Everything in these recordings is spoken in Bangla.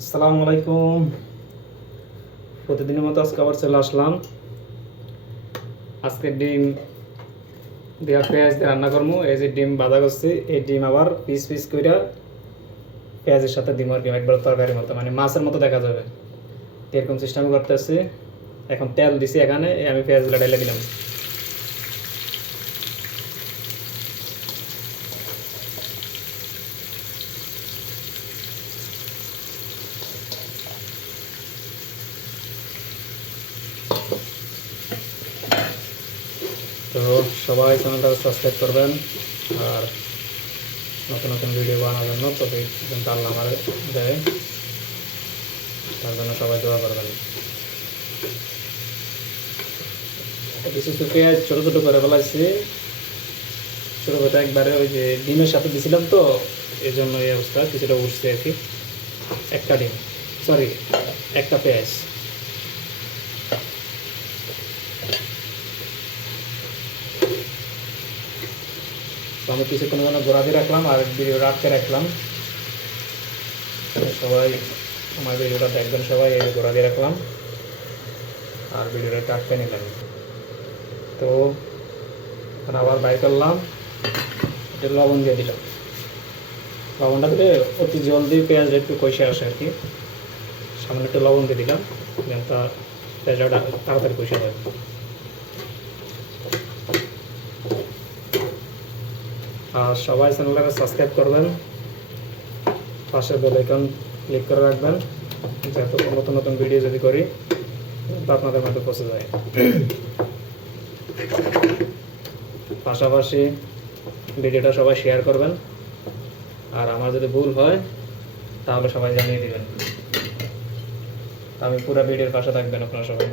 আসসালামু আলাইকুম। প্রতিদিনের মতো আজকে আবার চলে আসলাম। আজকে ডিম দেওয়া পেঁয়াজ দিয়ে রান্না করবো। এই যে ডিম বাঁধা করছি, এই ডিম আবার পিস পিস করে পেঁয়াজের সাথে ডিম আর কি একবার তরকারির মতো, মানে মাছের মতো দেখা যাবে, এরকম সিস্টেম করতেছি। এখন তেল দিছি, এখানে আমি পেঁয়াজগুলো ঢেলে দিলাম। তো সবাই চ্যানেলটা সাবস্ক্রাইব করবেন, আর নতুন নতুন ভিডিও বানানোর জন্য তবে কিন্তু আল্লাহ আমার দেয়, তার জন্য সবাই দোয়া করবেন। বিশেষ করে পেঁয়াজ ছোটো ছোটো করে ফেলাইছি, ছোটো ছোটো একবারে ওই যে ডিমের সাথে দিয়েছিলাম, তো এই জন্য এই অবস্থা কিছুটা উঠছে আর কি। একটা ডিম, সরি একটা পেঁয়াজ। তো আমি কিছুক্ষণ জন্য গোড়া দিয়ে রাখলাম আর ভিডিও রাখতে রাখলাম। সবাই আমার ভিডিওটা দেখবেন, সবাই এই গোড়া দিয়ে রাখলাম আর ভিডিওটা কাটতে নিলাম। তো এখন আবার বাইর করলাম, এটা লবণ দিয়ে দিলাম। লবণটা দিলে অতি জলদি পেঁয়াজটা একটু কষে আসে আর কি। সামনে একটু লবণ দিয়ে দিলাম যেন পেঁয়াজটা তাড়াতাড়ি কষে যায়। আর সবাই চ্যানেলটাকে সাবস্ক্রাইব করবেন, পাশে বেল আইকন ক্লিক করে রাখবেন, যাতে নতুন নতুন ভিডিও যদি করি তা আপনাদের মধ্যে পৌঁছে যায়। পাশাপাশি ভিডিওটা সবাই শেয়ার করবেন, আর আমার যদি ভুল হয় তাহলে সবাই জানিয়ে দেবেন। আমি পুরো ভিডিওর পাশে থাকবেন আপনারা সবাই।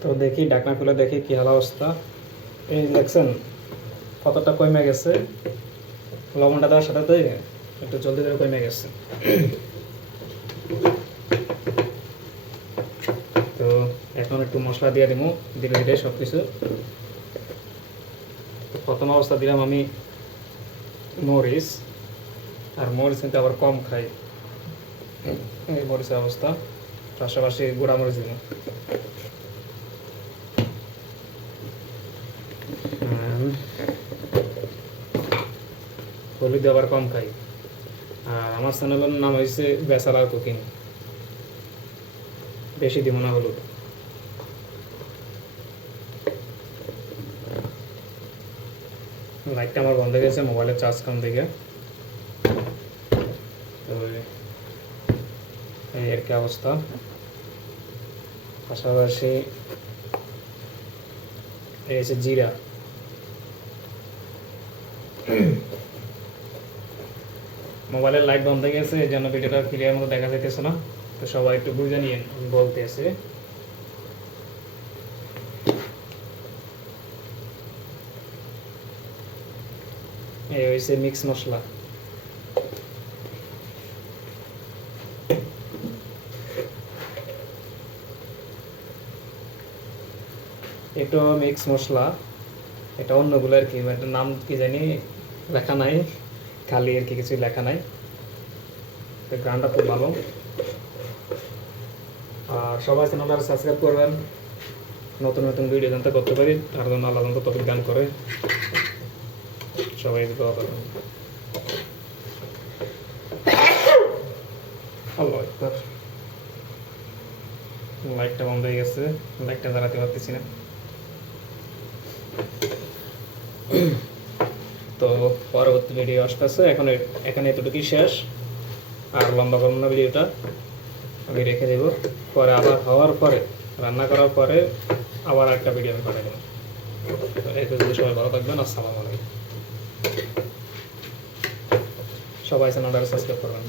তো দেখি ঢাকনা খুলে দেখি কী হাল অবস্থা। এই দেখছেন কতটা কমে গেছে, লবণটা দেওয়ার সাথে তো একটু জলদি করে কমে গেছে। তো এখন একটু মশলা দিয়ে দিব ধীরে ধীরে সব কিছু। প্রথম অবস্থা দিলাম আমি মরিচ, আর মরিচ কিন্তু আবার কম খাই, এই মরিচের অবস্থা। পাশাপাশি গুঁড়া মরিচ দিব, হলুদ আবার কম খাই। আর আমার চ্যানেলের নাম হয়েছে ব্যাচেলার কুকিং, বেশি দিব না হলুদ। লাইটটা আমার বন্ধ হয়ে গেছে মোবাইলের চার্জ কম থেকে, তো এই আর কি অবস্থা। পাশাপাশি এই হচ্ছে জিরা। মোবাইলের লাইট বন্ধ হয়ে গেছে, এই জন্য ভিডিওটা ক্লিয়ার মতো দেখা যাইতেছে না, তো সবাই একটু বুঝে নিয়ে বলতে আছে। এই হয়েছে মিক্স মশলা। এটা মিক্স মশলা, এটা অন্যগুলো আর কি, এটার নাম কি জানি লেখা নাই, খালি আর কি, কিছু লেখা নাই। গানটা খুব ভালো। আর সবাই চ্যানেলটা সাবস্ক্রাইব করবেন, নতুন নতুন ভিডিও জানতে করতে পারি, তার জন্য আল্লাহ জানতে তত গান করে সবাই দোয়া করবেন। আল্লাহু আকবার। লাইটটা বন্ধ হয়ে গেছে, লাইটটা জ্বালাতে পারতেছি না। তো পরবর্তী ভিডিও আসতেছে, এখন এখানে এতটুকুই শেষ, আর লম্বা করব না ভিডিওটা, আমি রেখে দেব। পরে আবার হওয়ার পরে, রান্না করার পরে আবার একটা ভিডিও আমি পাঠিয়ে দেবো। এই সবাই ভালো থাকবেন, আসসালামু আলাইকুম। সবাই চ্যানেলটা সাবস্ক্রাইব করবেন।